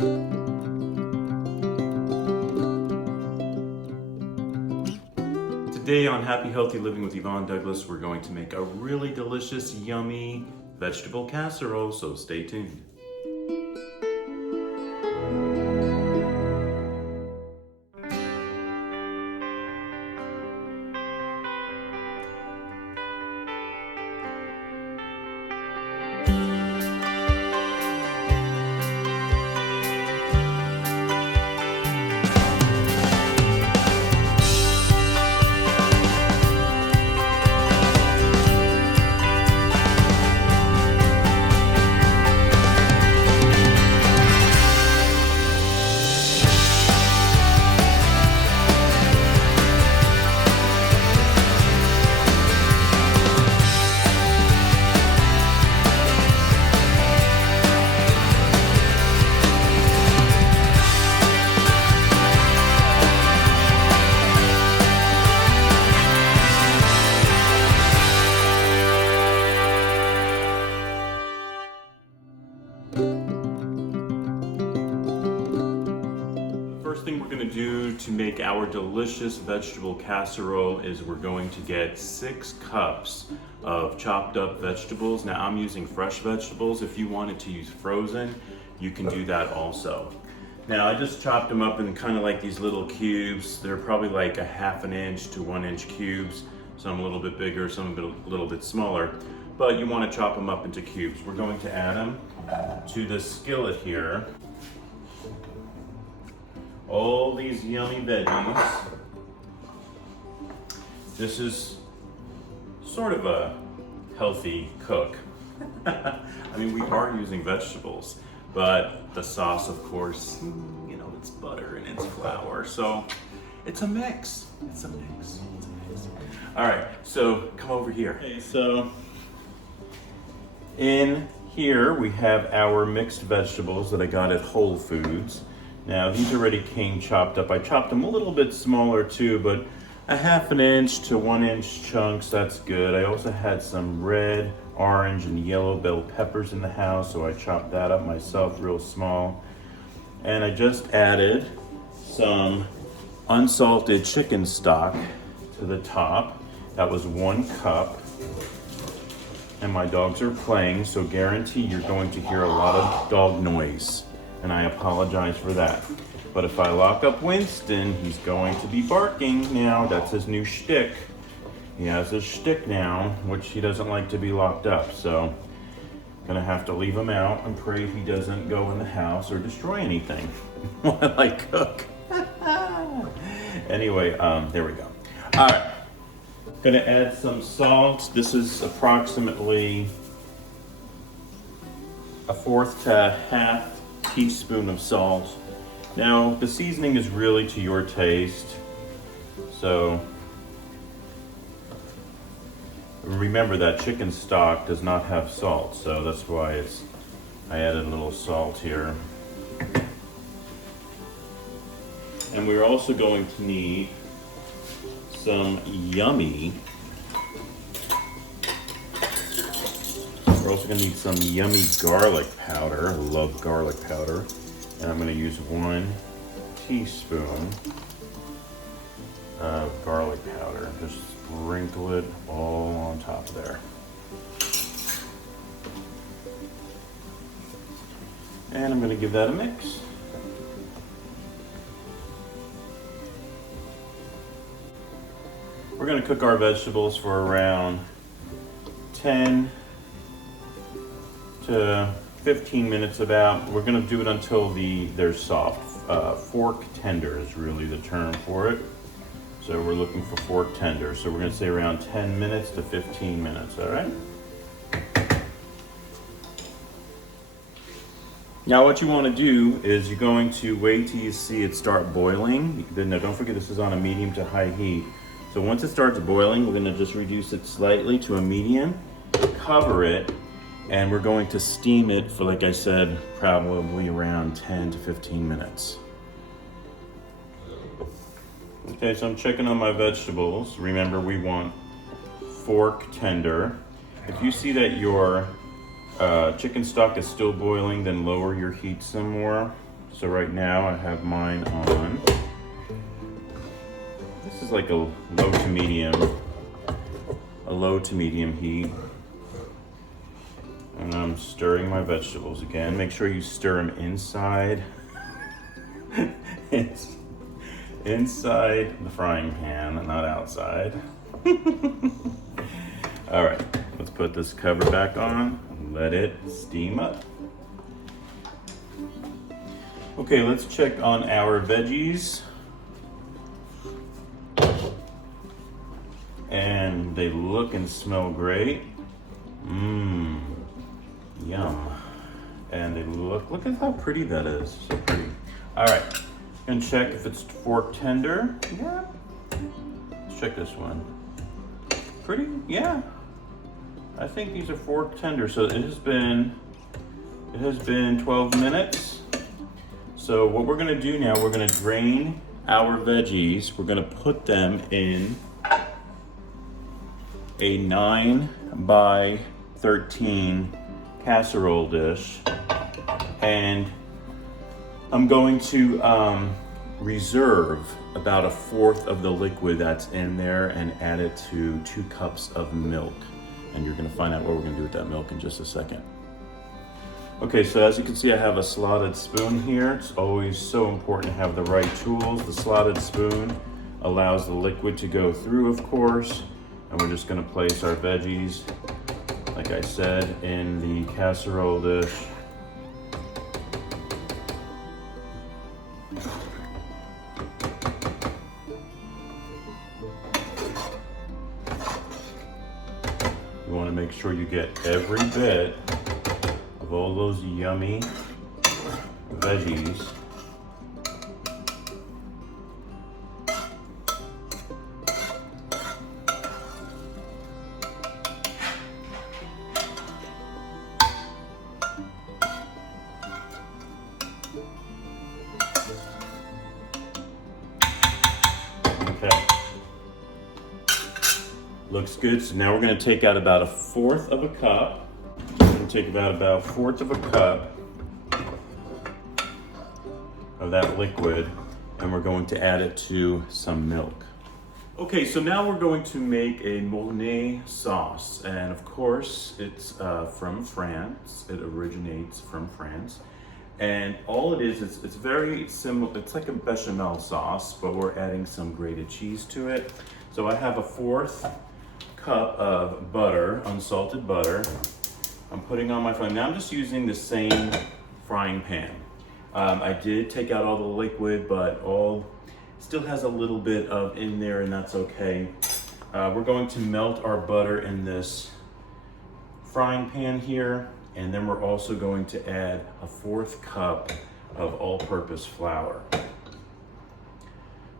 Today on Happy Healthy Living with Yvonne Douglas, we're going to make a really delicious, yummy vegetable casserole, so stay tuned. First thing we're going to do to make our delicious vegetable casserole is we're going to get 6 cups of chopped up vegetables. Now I'm using fresh vegetables. If you wanted to use frozen, you can do that also. Now I just chopped them up in kind of like these little cubes. They're probably like a 1/2 inch to 1 inch cubes. Some a little bit bigger, some a little bit smaller. But you want to chop them up into cubes. We're going to add them to the skillet here. All these yummy veggies. This is sort of a healthy cook. I mean, we are using vegetables, but the sauce, of course, you know, it's butter and it's flour. So it's a mix. It's a mix. It's a mix. All right, so come over here. Okay, so in here we have our mixed vegetables that I got at Whole Foods. Now these already came chopped up. I chopped them a little bit smaller too, but a 1/2 inch to 1 inch chunks, that's good. I also had some red, orange, and yellow bell peppers in the house, so I chopped that up myself real small. And I just added some unsalted chicken stock to the top. That was 1 cup. And my dogs are playing, so guarantee you're going to hear a lot of dog noise. And I apologize for that. But if I lock up Winston, he's going to be barking now. That's his new shtick. He has his shtick now, which he doesn't like to be locked up. So gonna have to leave him out and pray he doesn't go in the house or destroy anything while I cook. Anyway, there we go. All right, gonna add some salt. This is approximately 1/4 to 1/2 teaspoon of salt. Now the seasoning is really to your taste, so remember that chicken stock does not have salt, so that's why I added a little salt here. And we're also going to need some yummy. We're also gonna need some yummy garlic powder. I love garlic powder. And I'm gonna use 1 teaspoon of garlic powder. Just sprinkle it all on top there. And I'm gonna give that a mix. We're gonna cook our vegetables for around 10 to 15 minutes about. We're gonna do it until they're soft. Fork tender is really the term for it. So we're looking for fork tender. So we're gonna say around 10 minutes to 15 minutes, all right? Now what you wanna do is you're going to wait till you see it start boiling. Now don't forget this is on a medium to high heat. So once it starts boiling, we're gonna just reduce it slightly to a medium, cover it, and we're going to steam it for, like I said, probably around 10 to 15 minutes. Okay, so I'm checking on my vegetables. Remember, we want fork tender. If you see that your chicken stock is still boiling, then lower your heat some more. So right now I have mine on. This is like a low to medium heat. And I'm stirring my vegetables again. Make sure you stir them inside. Inside the frying pan, not outside. All right, let's put this cover back on and let it steam up. Okay, let's check on our veggies. And they look and smell great. Mmm, yum. And they look at how pretty that is, so pretty. All right, and check if it's fork tender. Yeah. Let's check this one. Pretty, yeah. I think these are fork tender. So it has been 12 minutes. So what we're gonna do now, we're gonna drain our veggies. We're gonna put them in a 9 by 13 casserole dish. And I'm going to reserve about 1/4 of the liquid that's in there and add it to 2 cups of milk. And you're gonna find out what we're gonna do with that milk in just a second. Okay, so as you can see, I have a slotted spoon here. It's always so important to have the right tools. The slotted spoon allows the liquid to go through, of course. And we're just gonna place our veggies, like I said, in the casserole dish. You wanna make sure you get every bit of all those yummy veggies. Okay. Looks good. So now we're going to take out about 1/4 of a cup. We're going to take about 1/4 of a cup of that liquid, and we're going to add it to some milk. Okay, so now we're going to make a Mornay sauce, and of course it's from France. It originates from France, and all it is it's very similar. It's like a bechamel sauce, but we're adding some grated cheese to it. So I have 1/4 cup of butter, unsalted butter. I'm putting on my flame. Now I'm just using the same frying pan. I did take out all the liquid, but still has a little bit of in there, and that's okay. We're going to melt our butter in this frying pan here, and then we're also going to add 1/4 cup of all-purpose flour.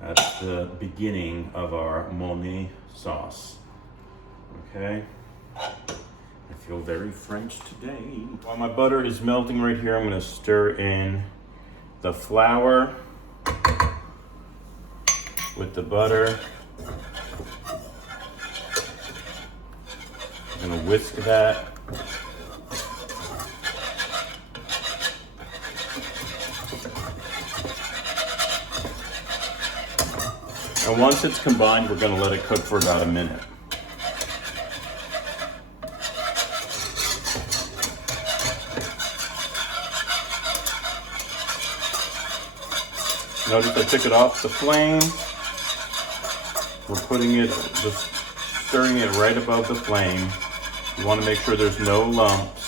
That's the beginning of our Mornay sauce. Okay, I feel very French today. While my butter is melting right here, I'm gonna stir in the flour with the butter. I'm gonna whisk that. And once it's combined, we're gonna let it cook for about a minute. Notice I took it off the flame. We're putting it, just stirring it right above the flame. You want to make sure there's no lumps.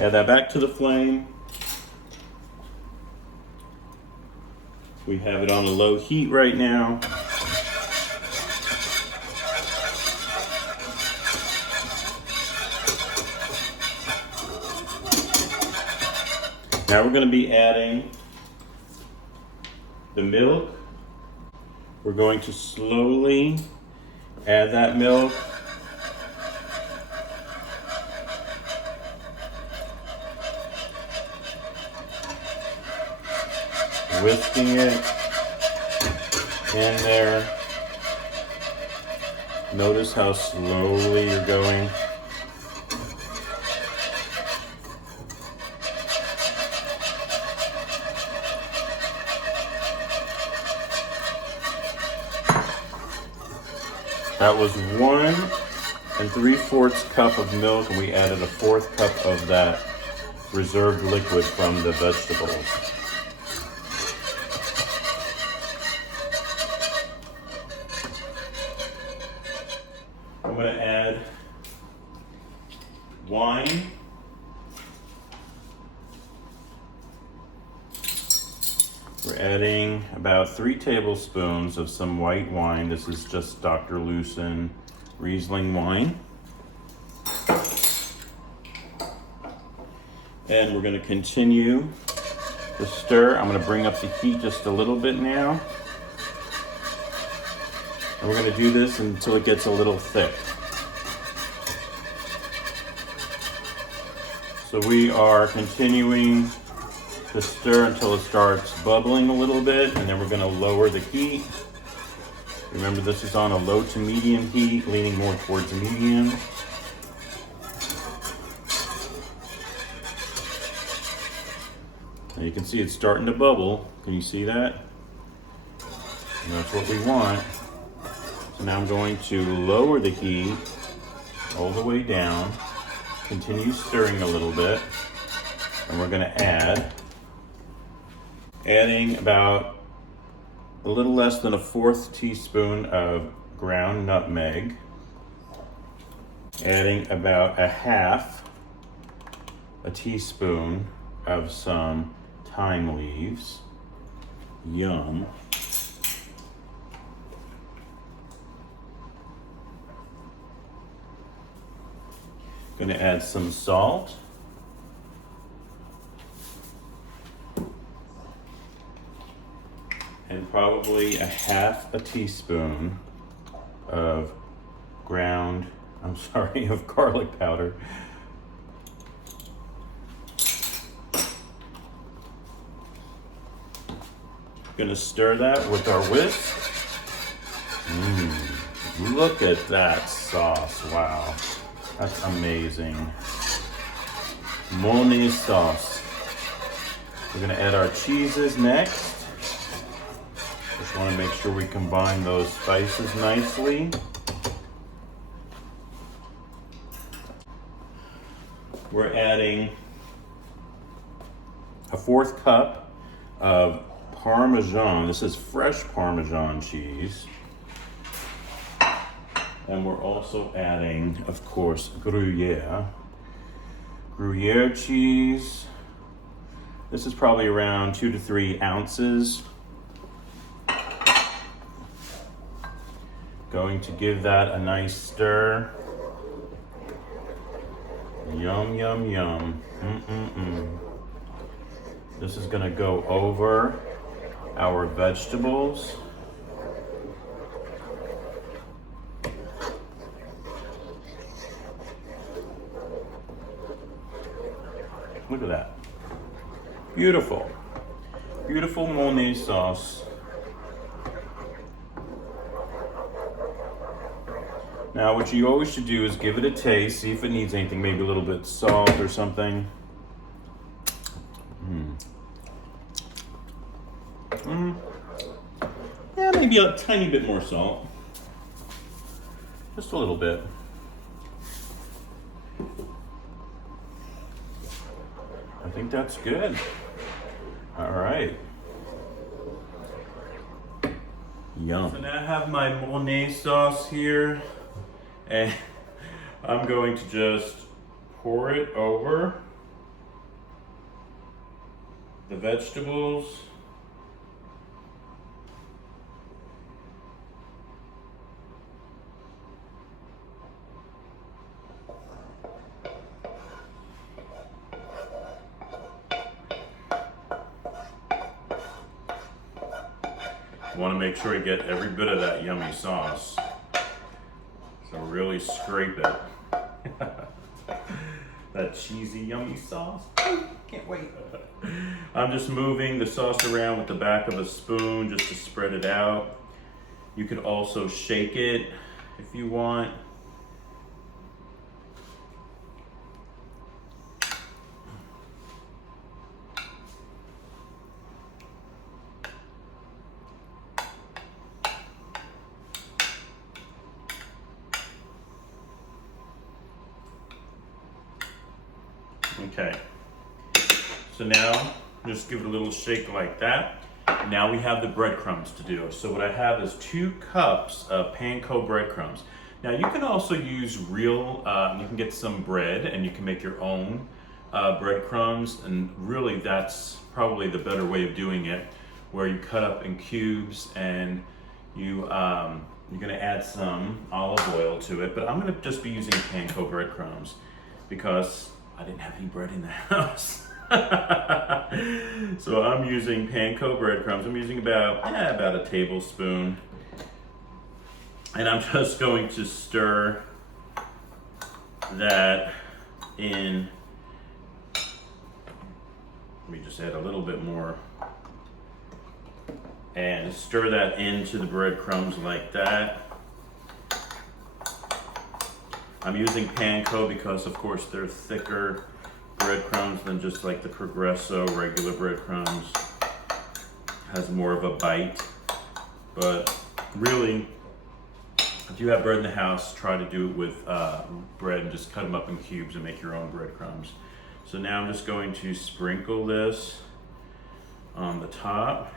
Add that back to the flame. We have it on a low heat right now. Now we're going to be adding the milk. We're going to slowly add that milk. Whisking it in there. Notice how slowly you're going. That was 1 3/4 cup of milk, and we added a 1/4 cup of that reserved liquid from the vegetables. I'm going to add wine. We're adding about 3 tablespoons of some white wine. This is just Dr. Lucen Riesling wine. And we're going to continue to stir. I'm going to bring up the heat just a little bit now. And we're going to do this until it gets a little thick. So we are continuing to stir until it starts bubbling a little bit, and then we're going to lower the heat. Remember, this is on a low to medium heat, leaning more towards medium. Now you can see it's starting to bubble. Can you see that? And that's what we want. So now I'm going to lower the heat all the way down, continue stirring a little bit, and we're going to adding about a little less than a 1/4 teaspoon of ground nutmeg, adding about a 1/2 teaspoon of some thyme leaves. Yum. Going to add some salt. And probably a 1/2 teaspoon of of garlic powder. Gonna stir that with our whisk. Look at that sauce, wow. That's amazing. Mornay sauce. We're gonna add our cheeses next. Just wanna make sure we combine those spices nicely. We're adding a 1/4 cup of Parmesan. This is fresh Parmesan cheese. And we're also adding, of course, Gruyere. Gruyere cheese. This is probably around 2 to 3 ounces. Going to give that a nice stir. Yum, yum, yum. This is gonna go over our vegetables. Look at that. Beautiful. Beautiful Mornay sauce. Now, what you always should do is give it a taste, see if it needs anything, maybe a little bit of salt or something. Yeah, maybe a tiny bit more salt. Just a little bit. I think that's good. All right. Yum. So now I have my Mornay sauce here, and I'm going to just pour it over the vegetables. You want to make sure you get every bit of that yummy sauce. So really scrape it. That cheesy, yummy sauce. Can't wait. I'm just moving the sauce around with the back of a spoon just to spread it out. You could also shake it if you want. Okay. So now, just give it a little shake like that. Now we have the breadcrumbs to do. So what I have is 2 cups of panko breadcrumbs. Now you can also use real, you can get some bread and you can make your own breadcrumbs, and really that's probably the better way of doing it, where you cut up in cubes and you're gonna add some olive oil to it, but I'm gonna just be using panko breadcrumbs because I didn't have any bread in the house. So I'm using panko breadcrumbs. I'm using about a tablespoon. And I'm just going to stir that in. Let me just add a little bit more. And stir that into the breadcrumbs like that. I'm using panko because, of course, they're thicker breadcrumbs than just like the Progresso regular breadcrumbs. Has more of a bite. But really, if you have bread in the house, try to do it with bread and just cut them up in cubes and make your own breadcrumbs. So now I'm just going to sprinkle this on the top.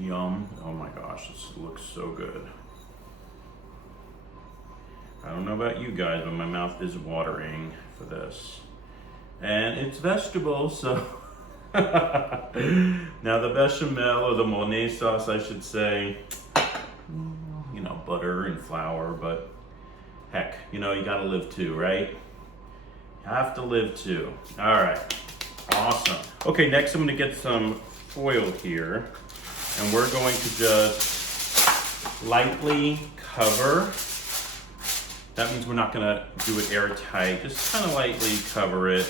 Yum. Oh my gosh, this looks so good. I don't know about you guys, but my mouth is watering for this. And it's vegetable, so. Now the bechamel, or the Mornay sauce, I should say, you know, butter and flour, but heck, you know, you gotta live too, right? You have to live too. All right, awesome. Okay, next I'm gonna get some foil here, and we're going to just lightly cover. That means we're not gonna do it airtight, just kind of lightly cover it.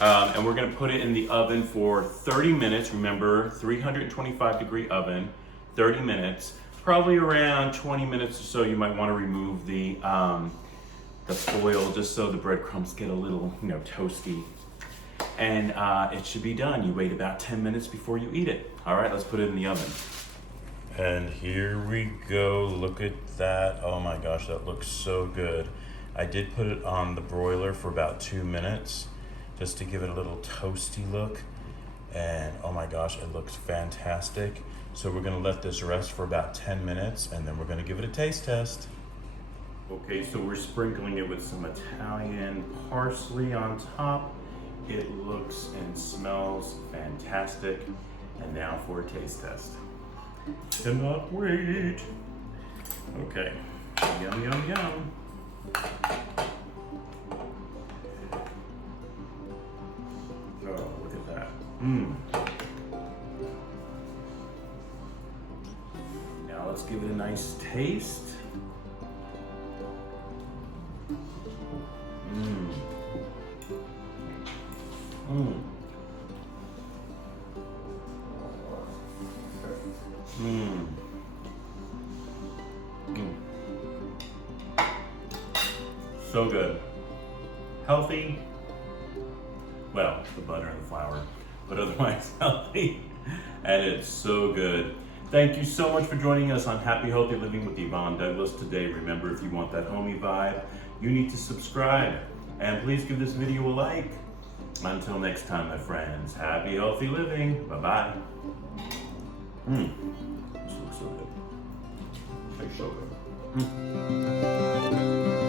And we're gonna put it in the oven for 30 minutes. Remember, 325 degree oven, 30 minutes. Probably around 20 minutes or so, you might wanna remove the foil just so the breadcrumbs get a little, you know, toasty. And it should be done. You wait about 10 minutes before you eat it. All right, let's put it in the oven. And here we go, look at that. Oh my gosh, that looks so good. I did put it on the broiler for about 2 minutes, just to give it a little toasty look. And oh my gosh, it looks fantastic. So we're gonna let this rest for about 10 minutes and then we're gonna give it a taste test. Okay, so we're sprinkling it with some Italian parsley on top. It looks and smells fantastic. And now for a taste test. Cannot wait. Okay, yum, yum, yum. Oh, look at that. Now let's give it a nice taste. So good. Healthy. Well, the butter and the flour, but otherwise healthy. And it's so good. Thank you so much for joining us on Happy Healthy Living with Yvonne Douglas today. Remember, if you want that homey vibe, you need to subscribe. And please give this video a like. Until next time, my friends, happy healthy living. Bye-bye. This looks so good. Tastes so good.